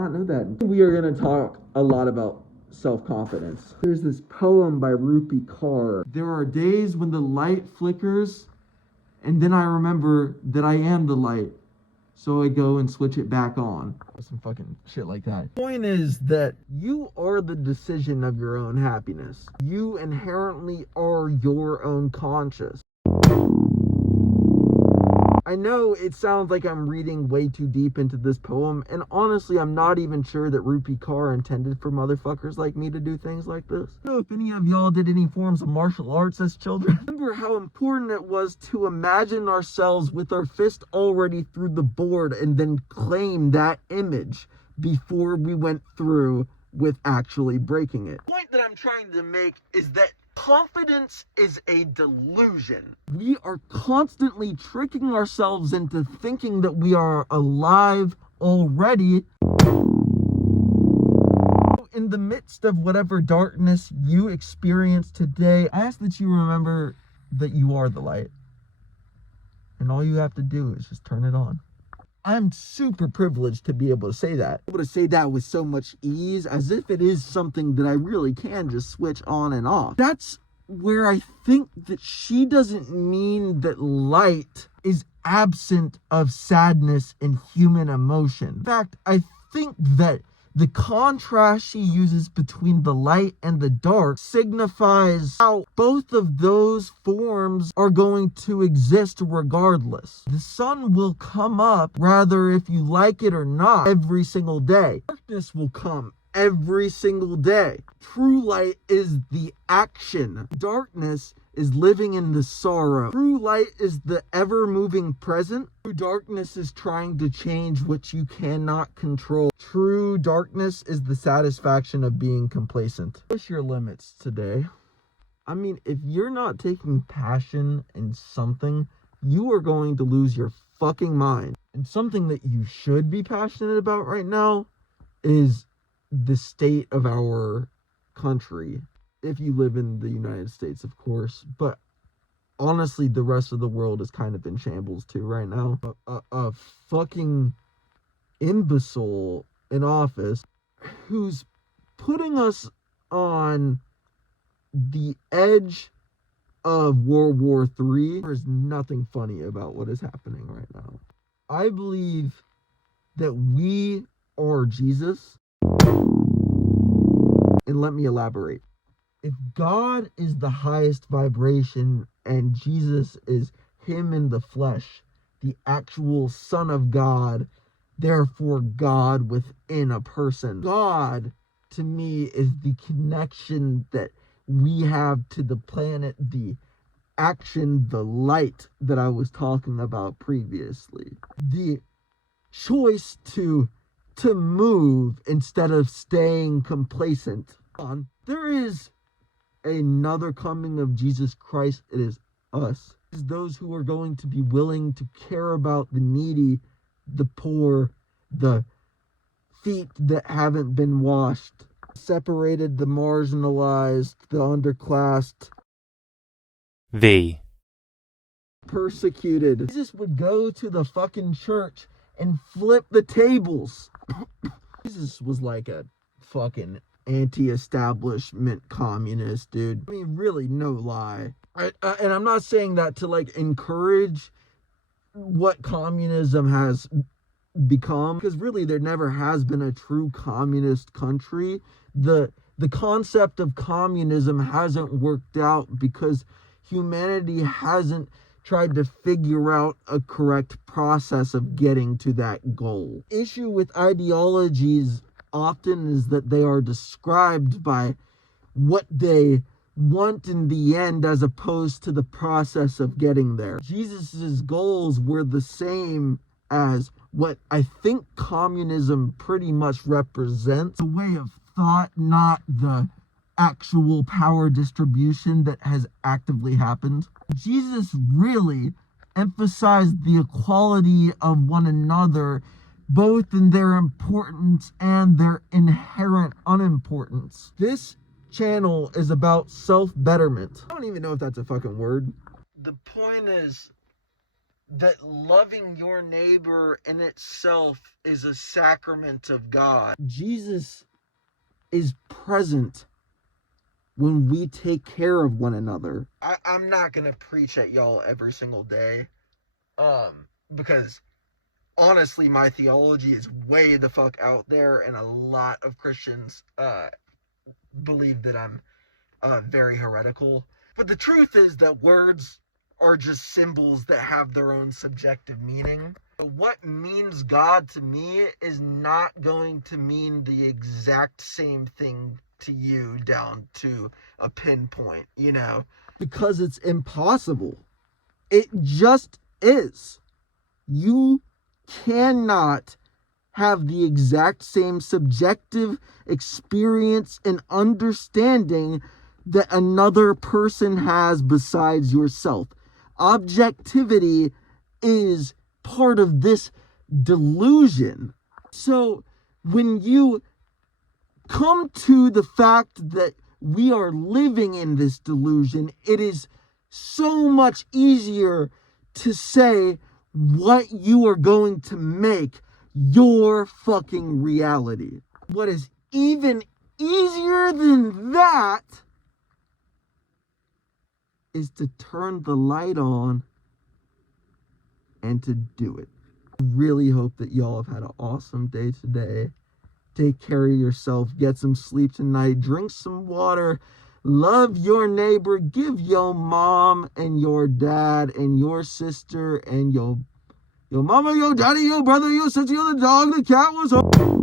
I know that. We are going to talk a lot about self-confidence. There's this poem by Rupi Kaur. There are days when the light flickers, and then I remember that I am the light. So I go and switch it back on. Some fucking shit like that. The point is that you are the decision of your own happiness. You inherently are your own conscious. I know it sounds like I'm reading way too deep into this poem, and honestly, I'm not even sure that Rupi Kaur intended for motherfuckers like me to do things like this. I don't know if any of y'all did any forms of martial arts as children. Remember how important it was to imagine ourselves with our fist already through the board and then claim that image before we went through with actually breaking it. The point that I'm trying to make is that confidence is a delusion. We are constantly tricking ourselves into thinking that we are alive already. In the midst of whatever darkness you experience today, I ask that you remember that you are the light. And all you have to do is just turn it on. I'm super privileged to be able to say that. Able to say that with so much ease, as if it is something that I really can just switch on and off. That's where I think that she doesn't mean that light is absent of sadness and human emotion. In fact, I think that the contrast she uses between the light and the dark signifies how both of those forms are going to exist regardless. The sun will come up, rather if you like it or not, every single day. Darkness will come every single day. True light is the action. Darkness is living in the sorrow. True light is the ever-moving present. True darkness is trying to change what you cannot control. True darkness is the satisfaction of being complacent. Push your limits today. I mean, if you're not taking passion in something, you are going to lose your fucking mind. And something that you should be passionate about right now is the state of our country. If you live in the United States, of course, but honestly, the rest of the world is kind of in shambles too right now. A fucking imbecile in office who's putting us on the edge of World War III. There's nothing funny about what is happening right now. I believe that we are Jesus. And let me elaborate. If God is the highest vibration and Jesus is him in the flesh, the actual Son of God, therefore God within a person, God to me is the connection that we have to the planet, the action, the light that I was talking about previously. The choice to move instead of staying complacent. There is another coming of Jesus Christ. It is us. It is those who are going to be willing to care about the needy, the poor, the feet that haven't been washed, separated, the marginalized, the underclassed, V. persecuted. Jesus would go to the fucking church and flip the tables. Jesus was like a fucking anti-establishment communist, dude. I mean, really, no lie. And I'm not saying that to like encourage what communism has become, because really there never has been a true communist country. The concept of communism hasn't worked out because humanity hasn't tried to figure out a correct process of getting to that goal. Issue with ideologies often is that they are described by what they want in the end as opposed to the process of getting there. Jesus's goals were the same as what I think communism pretty much represents. A way of thought, not the actual power distribution that has actively happened. Jesus really emphasized the equality of one another, both in their importance and their inherent unimportance. This channel is about self-betterment. I don't even know if that's a fucking word. The point is that loving your neighbor in itself is a sacrament of God. Jesus is present when we take care of one another. I'm not gonna preach at y'all every single day, because honestly, my theology is way the fuck out there, and a lot of Christians believe that I'm very heretical. But the truth is that words are just symbols that have their own subjective meaning. What means God to me is not going to mean the exact same thing to you down to a pinpoint, you know? Because it's impossible. It just is. You cannot have the exact same subjective experience and understanding that another person has besides yourself. Objectivity is part of this delusion. So when you come to the fact that we are living in this delusion, it is so much easier to say what you are going to make your fucking reality. What is even easier than that is to turn the light on and to do it. I really hope that y'all have had an awesome day today. Take care of yourself. Get some sleep tonight. Drink some water. Love your neighbor. Give your mom and your dad and your sister and your mama, your daddy, your brother, your sister, your dog, the cat was home.